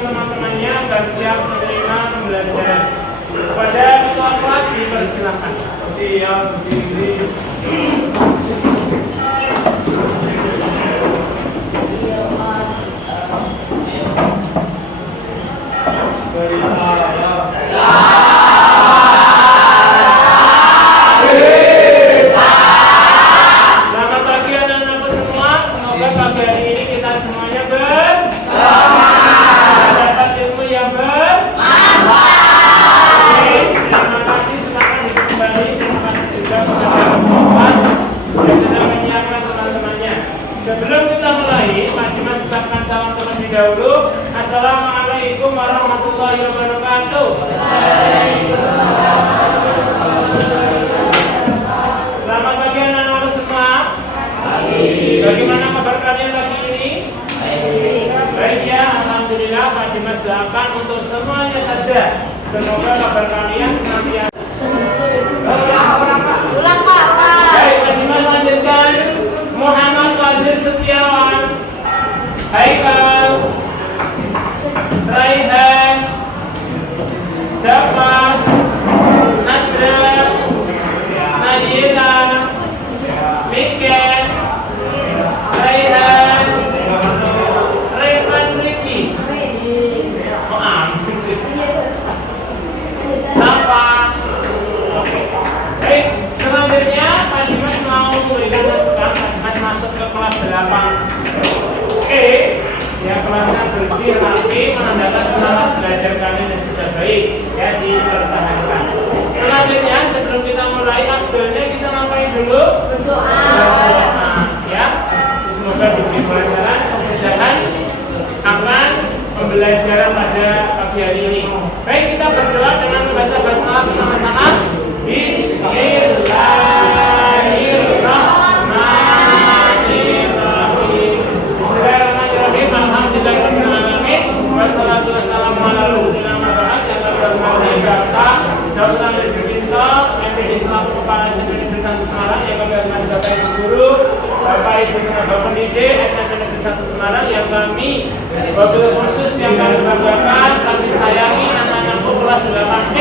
teman-temannya agar siap menerima pembelajaran. Kepada ketua kelas dipersilakan. Siap berdiri. Selamat pagi anak-anakku semua. Semoga pagi hari ini kita semuanya bersemangat, dapat ilmu yang bermanfaat. Terima kasih. Silakan duduk kembali. Terima kasih juga kepada kelas yang sudah menyiapkan teman-temannya. Sebelum kita mulai, Pak Dimas ucapkan salam terlebih dahulu. Assalamualaikum warahmatullahi wabarakatuh. Selamat pagi anak-anak semua. Bagaimana kabar kalian pagi ini? Baik ya, alhamdulillah. Pak Dimas doakan untuk semuanya saja. Semoga kabar kalian senantiasa. Ulang Pak. Baik, Pak Dimas lanjutkan. Muhammad Fadil Setiawan, Haikal, Raihan, Jafas, Nadra, Nadira, Miken, Raihan, Revan Riki, Safa. Oke. Baik, selanjutnya Pak Dimas mau memberikan masukan. Pak Dimas masuk ke kelas 8. Oke. Ya, kelasnya bersih, rapi, menandakan semangat belajar kalian yang sudah baik. Ya, dipertahankan. Selanjutnya, sebelum kita mulai aktualnya, kita ngapain dulu? Berdoa. Ya, semoga diberi pelajaran, kemudahan akan pembelajaran pada pagi hari ini. Baik, kita berdoa dengan membaca basmalah bersama-sama. Bismillahirrahmanirrahim. Bismillahirrahmanirrahim. Alhamdulillahirrahmanirrahim. Wassalatu wassalamu ala rasulillah ma'ad. Yang berbahagia Bapak Daulah Residento MPD selaku Kepala SMP Negeri 1 Semarang, yang kami hormati Bapak Ibu Guru, Bapak Ibu tenaga pendidik SMP Negeri 1 Semarang, yang kami wabil khusus yang kami banggakan, kami sayangi anak-anakku kelas 8B,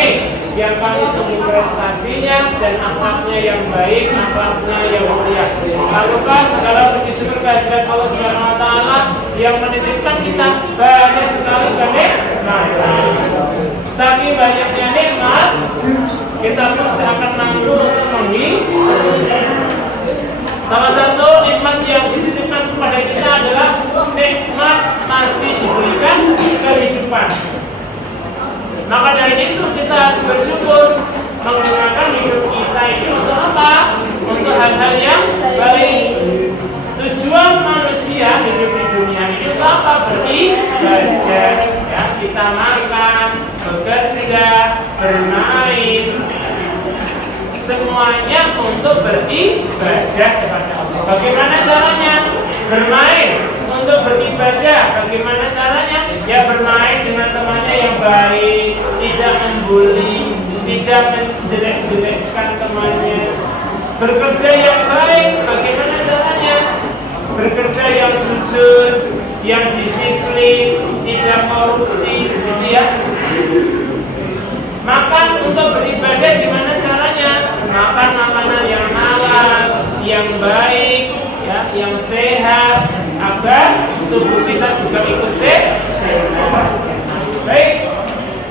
yang kami tunggu prestasinya dan akhlaknya yang baik, akhlaknya yang mulia. Laluka segala puji syukur kehadirat Allah Subhanahu wa taala yang menitipkan kita banyak sekali kenikmatan. Saking banyaknya nikmat, kita pun tidak akan mampu untuk menghitung. Salah satu nikmat yang dititipkan kepada kita adalah nikmat masih diberikan kehidupan. Maka dari itu kita harus bersyukur, menggunakan hidup kita ini untuk apa? Untuk hal-hal yang baik. Tujuan manusia hidup di dunia ini untuk apa? Beribadah. Ya, kita makan, bekerja, bermain, semuanya untuk beribadah kepada Allah. Bagaimana caranya? Bermain untuk beribadah. Bagaimana caranya? Ya, bermain dengan temannya yang baik, tidak membuli, tidak menjelek-jelekkan temannya. Bekerja yang baik, bagaimana caranya? Bekerja yang jujur, yang disiplin, tidak korupsi, gitu ya. Makan untuk beribadah, gimana caranya? Makan makanan yang halal, yang baik, ya, yang sehat, agar tubuh kita juga ikut sehat. Baik,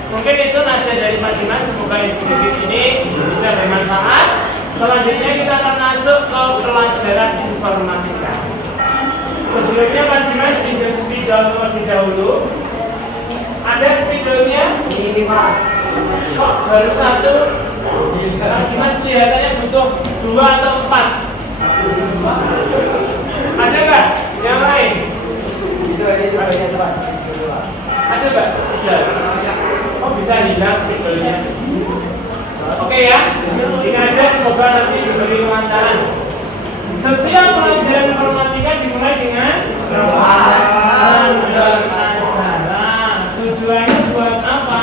mungkin itu nasihat dari Pak Dimas. Semoga yang sedikit ini bisa bermanfaat. Selanjutnya kita akan masuk ke pelajaran informatika. Sebelumnya Pak Dimas pinjam spidol terlebih dahulu. Ada spidolnya? Ini Pak. Kok baru satu? Pak Dimas kelihatannya butuh 2 atau 4. Ada nggak yang lain? Ada nggak spidol? Oh, bisa hilang spidolnya. Oke ya, ini aja, semoga nanti diberi kelancaran. Setiap pelajaran informatika dimulai dengan doa. Tujuannya buat apa?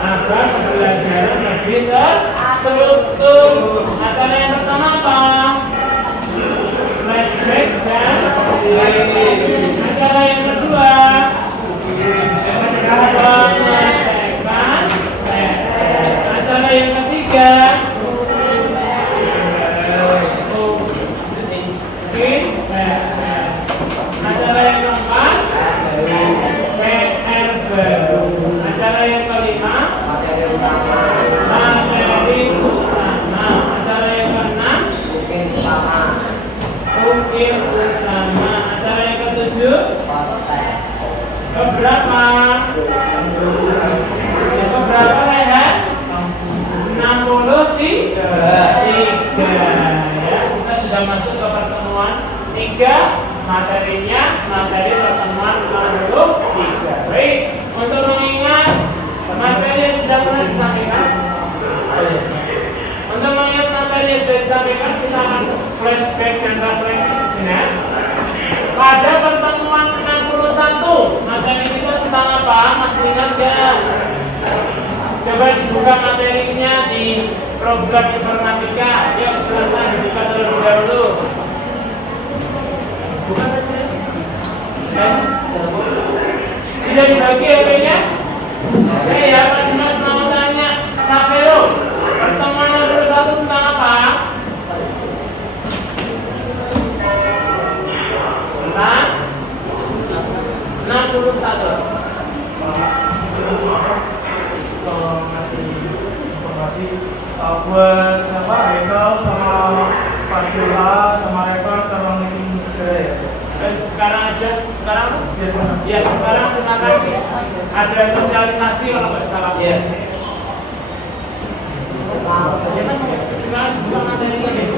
Agar pembelajaran lebih terstruktur. Acara yang pertama apa? Flashback dan acara yang kedua Masih ingat gak? Coba dibuka materinya di program informatika. Yuk silakan dibuka terlebih dahulu. Bukan saja. Sudah dibagi HP-nya? Oke ya, Pak Dimas mau tanya. Savero, pertemuan nomor 1 tentang apa? Tentang 61. Kalau ngasih informasi buat siapa? Haikal sama Fadila sama Reva tolong bikin segera ya. Sekarang aja, sekarang? Ya, Ya, sekarang silakan. Ada sosialisasi kalau nggak salah. Iya. Ya Mas, sekarang juga materinya deh.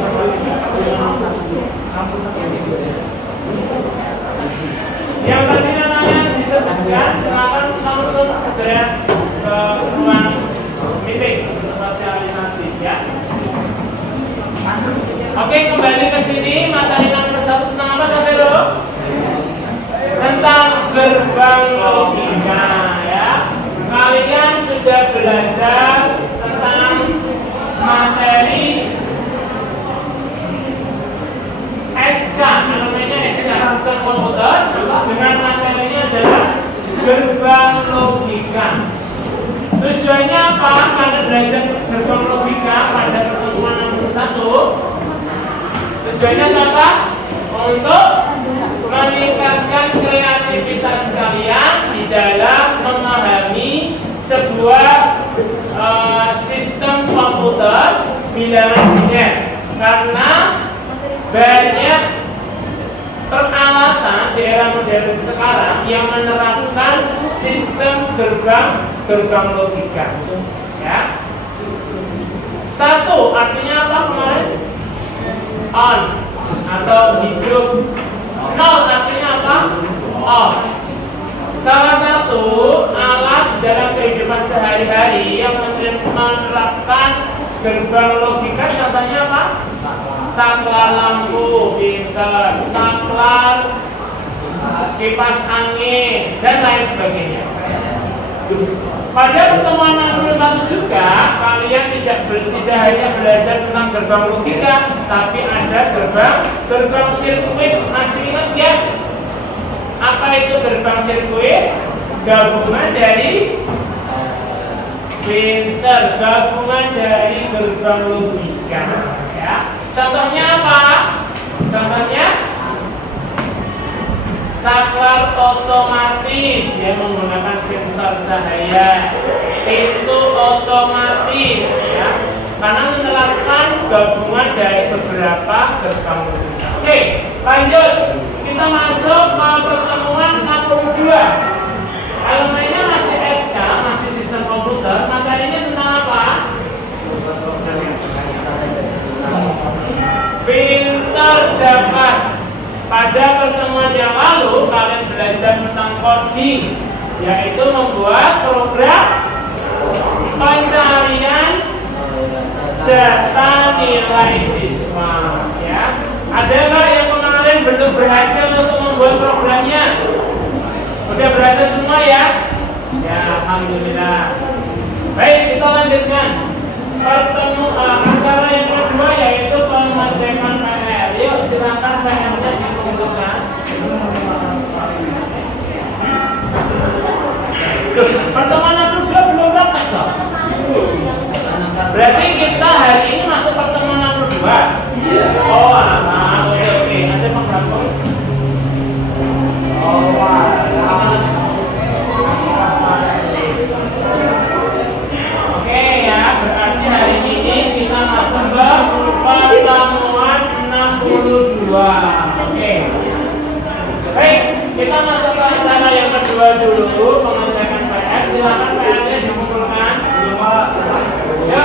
Yang tadi namanya disebutkan, silakan langsung segera ke ruang meeting untuk sosialisasi ya. Oke, kembali ke sini. Materi nomor 1 tentang apa, Savero? Tentang gerbang logika ya. Kalian sudah belajar tentang materi SK, namanya SK sistem komputer, dengan materinya adalah gerbang logika. Tujuannya apa? Pada belajar gerbang logika pada pertemuan 61. Tujuannya apa? Untuk meningkatkan kreativitas kalian di dalam memahami sebuah sistem komputer bilangan linear. Karena banyak peralatan di era modern sekarang yang menerapkan sistem gerbang logika. Ya. 1 artinya apa kemarin? On atau hidup. 0 artinya apa? Off. Salah satu alat dalam kehidupan sehari-hari yang menerapkan gerbang logika contohnya apa? Saklar lampu, pintar, saklar kipas angin dan lain sebagainya. Pada pertemuan nomor 1 juga kalian tidak hanya belajar tentang gerbang logika, tapi ada gerbang sirkuit. Masih ingat ya? Apa itu gerbang sirkuit? Gabungan dari pintar, gabungan dari gerbang logika. Ya. Contohnya apa? Contohnya saklar otomatis yang menggunakan sensor cahaya, pintu otomatis ya, karena menerapkan gabungan dari beberapa gerbang logika. Oke, lanjut. Kita masuk ke pertemuan 62. Elemennya masih SK, masih sistem komputer. Materinya tentang apa? Pintar Javas. Pada pertemuan yang lalu kalian belajar tentang coding, yaitu membuat program pencarian data nilai siswa. Ya, ada nggak yang kemarin belum berhasil untuk membuat programnya? Udah berhasil semua ya? Ya, alhamdulillah. Baik, kita lanjutkan. Antara yang kedua yaitu pengecekan PR. Yuk silakan PR-nya dikumpulkan. Pertemuan yang kedua belum praktek loh. Berarti kita hari ini masuk pertemuan yang kedua. Oh, oke. Nanti menghapus. Oke ya, berarti hari ini kita masuk ke pertemuan 62. Oke. Baik, kita masuk ke acara yang kedua dulu, pengecekan PR. Silakan PR-nya dikumpulkan. Ya,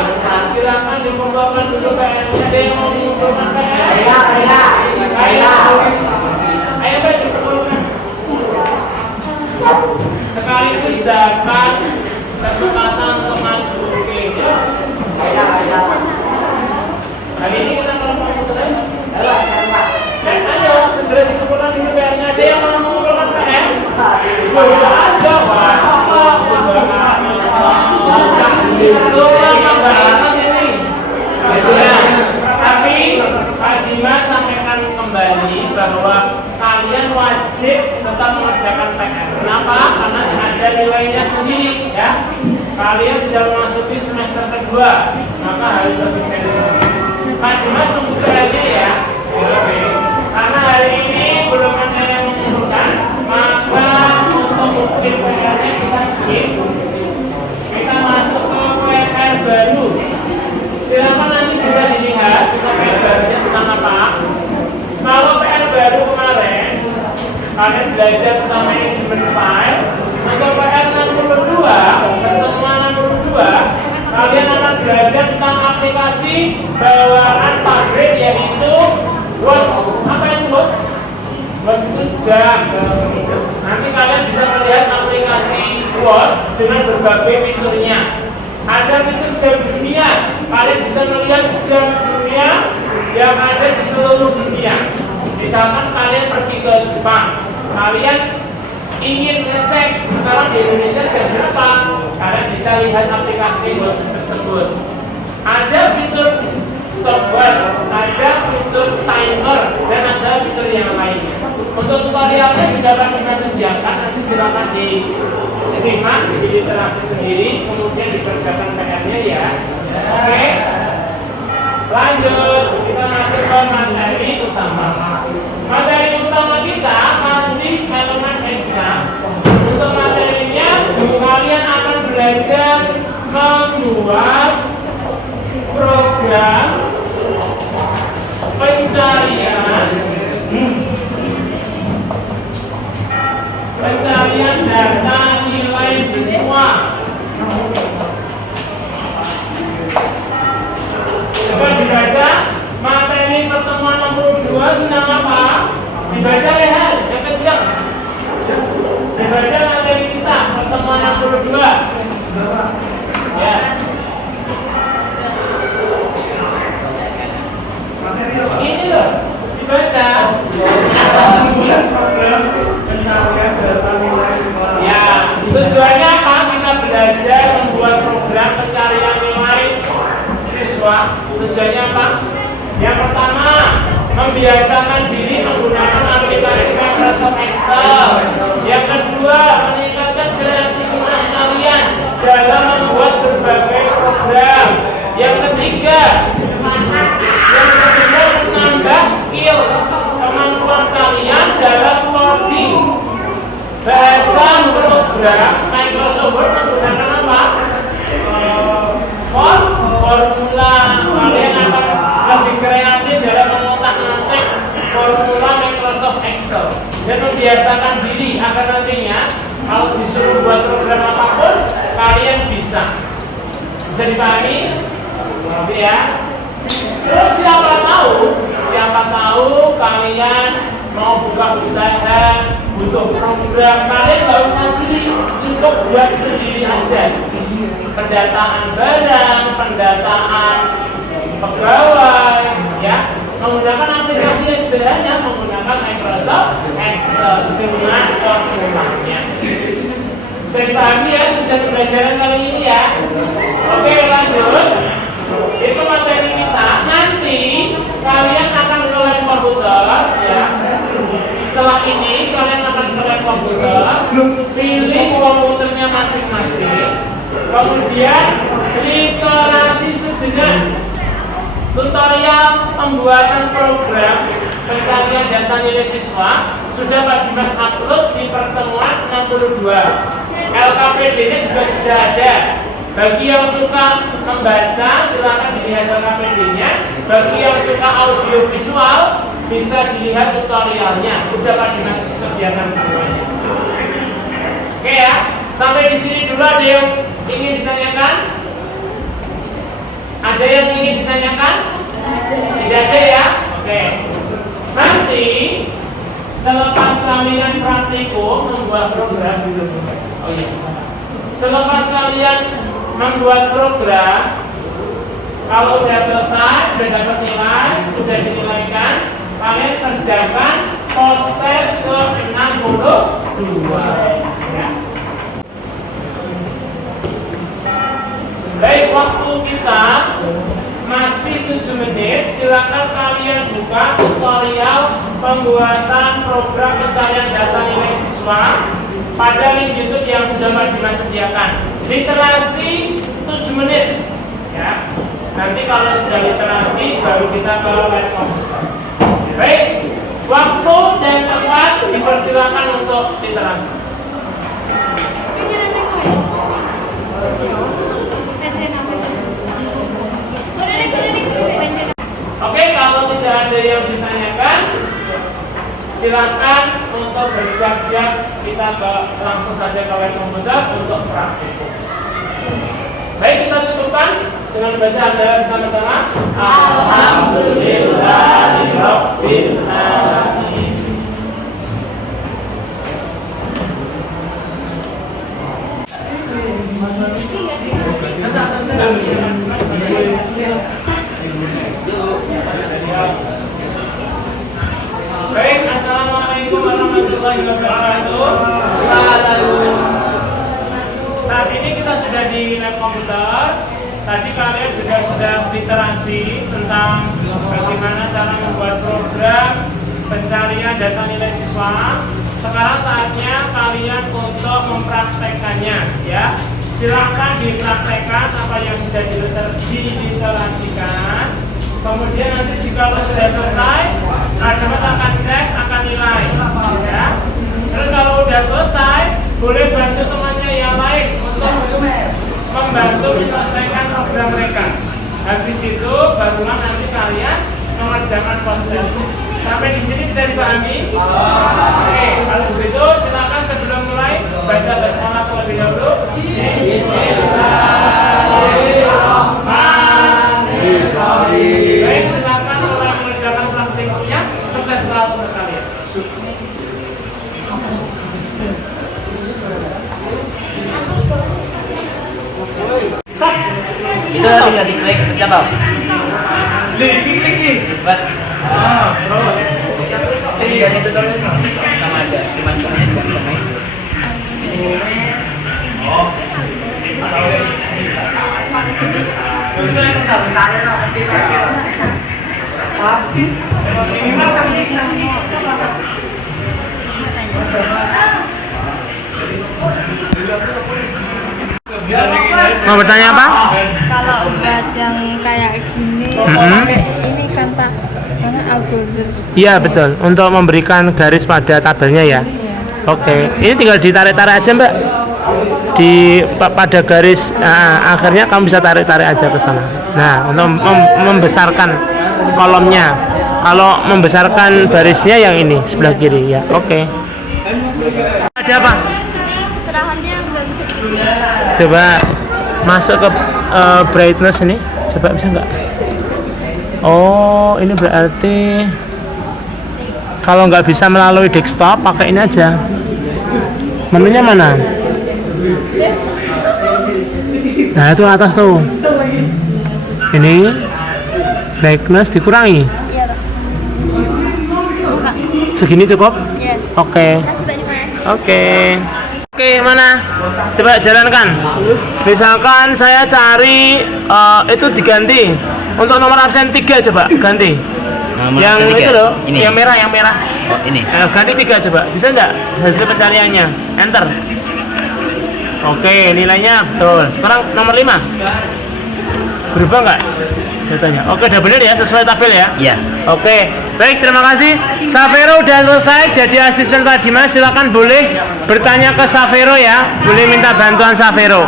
silakan dikumpulkan dulu PR-nya. Ada yang mau mengumpulkan PR? Ayo baik dikumpulkan. Sekaligus dapat kesempatan untuk maju. Oke, yuk. Hari ini kita mau mengumpulkan. Dan ayo segera dikumpulkan dulu PR-nya. Ada yang mau mengumpulkan PR? Belum ada, Pak. sendiri ya. Kalian sudah memasuki semester kedua, maka harus lebih serius. Pak Dimas tunggu aja ya. Oke. Karena hari ini belum ada yang mengumpulkan, maka untuk mungkin PR-nya kita skip. Kita masuk ke PR baru. Silakan nanti bisa dilihat kita PR barunya tentang apa. Kalau PR baru kemarin kalian belajar tentang manajemen file, untuk PR 62, pertemuan 62, kalian akan belajar tentang aplikasi bawaan pabrik yaitu watch. Apa itu watch? Watch itu jam. Nanti kalian bisa melihat aplikasi watch dengan berbagai fiturnya. Ada fitur jam dunia, kalian bisa melihat jam dunia yang ada di seluruh dunia. Misalkan kalian pergi ke Jepang, kalian ingin ngecek sekarang di Indonesia jam berapa, kalian bisa lihat aplikasi watch tersebut. Ada fitur stopwatch, ada fitur timer, dan ada fitur yang lainnya. Untuk tutorialnya sudah kita sediakan, nanti silakan disimak, di literasi sendiri, kemudian dikerjakan PR-nya ya. Oke, lanjut kita masuk ke materi utama. Materi utama kita masih elemen SK. Untuk materinya, kalian akan belajar membuat program pencarian data nilai siswa. Coba dibaca materi pertemuan 62 tentang apa? Dibaca leher, yang kencang. Dibaca materi kita pertemuan 62. Ya. Ini loh, dibaca. Ya, tujuannya apa? Kita belajar membuat program pencarian nilai siswa. Tujuannya apa? Yang pertama, membiasakan diri menggunakan aplikasi Microsoft Excel. Yang kedua, meningkatkan kreativitas kalian dalam membuat berbagai program. Yang ketiga, menambah skill kemampuan kalian dalam coding. Bahasa program Microsoft Word menggunakan apa? Formula. Kalian akan lebih kreatif dalam mengotak-atik formula Microsoft Excel dan membiasakan diri agar nantinya kalau disuruh buat program apapun kalian bisa dipahami ya. Terus siapa tahu kalian mau buka usaha, butuh program, kalian nggak usah beli, cukup buat sendiri aja. Pendataan barang, pendataan pegawai, ya, menggunakan aplikasi sederhana, menggunakan Microsoft Excel dengan formulanya. Bisa dipahami ya tujuan pembelajaran kali ini ya. Oke, lanjut. Itu materi kita. Nanti kalian akan ke lab komputer ya. Setelah ini kalian akan ke lab komputer, pilih komputernya masing-masing, kemudian literasi sejenak. Tutorial pembuatan program pencarian data nilai siswa sudah Pak Dimas upload di pertemuan 62. LKPD-nya juga sudah ada. Bagi yang suka membaca, silakan dilihat LKPD-nya. Bagi yang suka audio visual, bisa dilihat tutorialnya. Sudah Pak Dimas sediakan semuanya. Oke ya, sampai di sini dulu. Ada yang ingin ditanyakan? Ada yang ingin ditanyakan? Tidak ada ya? Oke. Nanti selepas kalian praktikum membuat program dulu. Oh iya. Selepas kalian membuat program, kalau sudah selesai, sudah dapat nilai, sudah dinilaikan, kalian kerjakan post test ke 62 ya. Baik, waktu kita masih 7 menit. Silakan kalian buka tutorial pembuatan program pencarian data nilai siswa pada link YouTube yang sudah Pak Dimas sediakan. Literasi 7 menit, ya. Nanti kalau sudah literasi, baru kita ke live komputer. Baik, waktu dan tempat dipersilakan untuk literasi. Oke, kalau tidak ada yang ditanyakan, silakan untuk bersiap-siap, kita langsung saja ke web komputer untuk praktikum. Baik, kita cukupkan dengan baca adalah bersama-sama. Alhamdulillahirabbil alamin. Baik, assalamualaikum warahmatullahi wabarakatuh. Saat ini kita sudah di lab komputer. Tadi kalian juga sudah literasi tentang bagaimana cara membuat program pencarian data nilai siswa. Sekarang saatnya kalian untuk mempraktekannya, ya. Silakan dipraktekkan apa yang bisa diliterasikan. Kemudian nanti jika sudah selesai, Adamat akan cek, akan nilai, ya. Terus kalau udah selesai, boleh bantu temannya yang lain untuk membantu menyelesaikan program mereka. Habis itu barulah nanti kalian mengerjakan proses. Sampai di sini bisa dipahami? Oke, kalau begitu silakan sebelum mulai baca basmalah terlebih dahulu. Bismillahirrahmanirrahim. Baik, silakan mulai mengerjakan praktikumnya. Sukses selalu untuk kalian. Itu tinggal diklik coba. Klik nih. Buat Terus. tinggal itu terus sama aja, cuman kemudian bukan sama itu. Oh. Mau bertanya apa? Kalau buat yang kayak gini, ini kan Pak, karena algoritma. Iya betul, untuk memberikan garis pada tabelnya ya. Oke, ini tinggal ditarik-tarik aja Mbak. Pada garis akhirnya kamu bisa tarik-tarik aja ke sana. Nah, untuk membesarkan kolomnya. Kalau membesarkan barisnya yang ini sebelah kiri ya. Oke. Ada apa? Cerahannya belum segitu. Coba masuk ke brightness ini. Coba bisa nggak? Oh, ini berarti kalau nggak bisa melalui desktop, pakai ini aja. Menunya mana? Nah, itu atas tuh. Ini brightness dikurangi. Iya Pak. Segini cukup? Iya. Oke. Kasih banyak Mas. Oke. Oke, mana? Coba jalankan. Misalkan saya cari itu diganti. Untuk nomor absen 3 coba ganti. Nomor Yang absen 3? itu loh, Ini? yang merah. Oh, ini. Ganti 3 coba. Bisa enggak hasil pencariannya? Enter. Oke, nilainya betul. Sekarang nomor 5. Berubah enggak datanya? Oke, udah benar ya, sesuai tabel ya? Iya. Oke, baik, terima kasih. Savero udah selesai jadi asisten Pak Dimas. Silakan boleh bertanya ke Savero ya. Boleh minta bantuan Savero.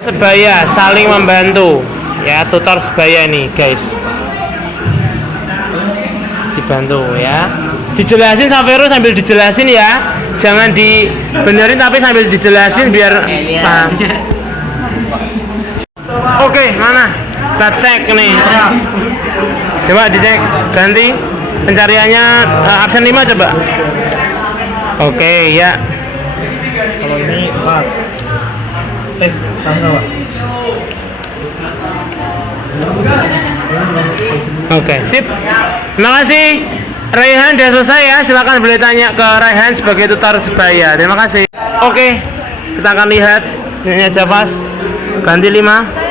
Sebaya saling membantu. Ya, tutor sebaya nih, guys. Dibantu ya. Dijelasin Savero sambil dijelasin ya. Jangan dibenerin tapi sambil dijelasin biar paham. Oke, mana? Kita cek nih. Coba dicek ganti pencariannya absen 5 coba. Oke, ya. Kalau ini 4. Sama. Oke, sip. Terima kasih. Raihan sudah selesai ya. Silakan boleh tanya ke Raihan sebagai tutor sebaya. Terima kasih. Oke, kita akan lihat ini Javas ganti 5.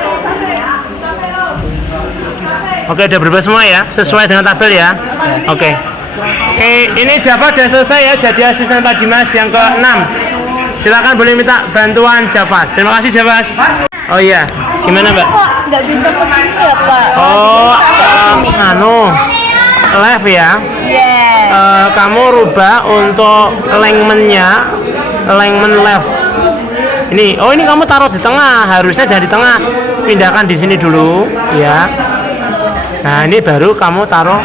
Oke, udah berubah semua ya, sesuai dengan tabel ya. Oke, ini Java sudah selesai ya, jadi asisten Pak Dimas yang ke-6. Silakan boleh minta bantuan Javas. Terima kasih Javas. Oh iya, gimana Mbak? Kok nggak bisa kesini ya Pak? Oh, left ya. Yes. Kamu rubah untuk alignment-nya, alignment left. Ini, oh ini kamu taruh di tengah, harusnya jadi di tengah. Pindahkan di sini dulu, ya. Nah ini baru kamu taruh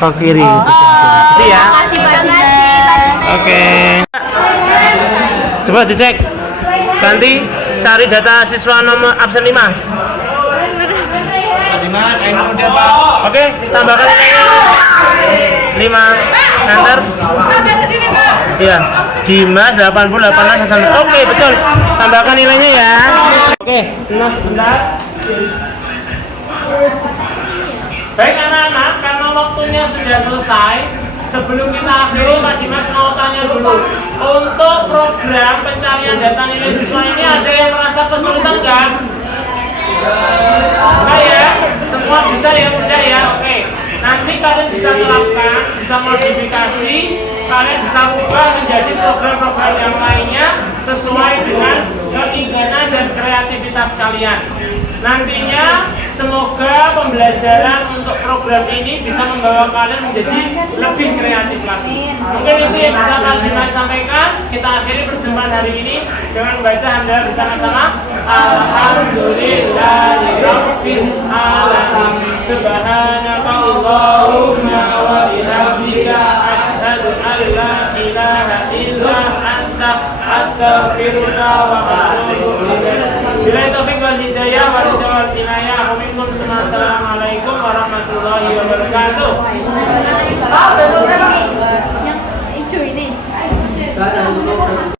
ke kiri. Gitu ya. Makasih Pak Dimas. Oke. Coba dicek. Ganti cari data siswa nomor absen 5. Dimas, ayo udah Pak. Oke, tambahkan nilainya 5. Enter. Iya. Dimas 88. Oke, betul. Tambahkan nilainya ya. Oke, nah sebentar. Baik anak-anak, karena waktunya sudah selesai, sebelum kita akhiri Pak Dimas mau tanya dulu. Untuk program pencarian data nilai siswa ini ada yang merasa kesulitan kan? Enggak ya? Semua bisa ya, mudah ya? Oke. Nanti kalian bisa terapkan, bisa modifikasi, kalian bisa ubah menjadi program-program yang lainnya sesuai dengan keinginan dan kreativitas kalian. Nantinya semoga pembelajaran untuk program ini bisa membawa kalian menjadi lebih kreatif lagi. Mungkin itu yang bisa kalian sampaikan. Kita akhiri perjumpaan hari ini dengan membaca hamdalah bersama-sama. Alhamdulillahirabbil alamin. Subhanakallahumma wa bihamdika asyhadu an la ilaha illa anta astaghfiruka wa atubu ilaik. Bila taufik wal hidayah wal inayah. Assalamualaikum warahmatullahi wabarakatuh.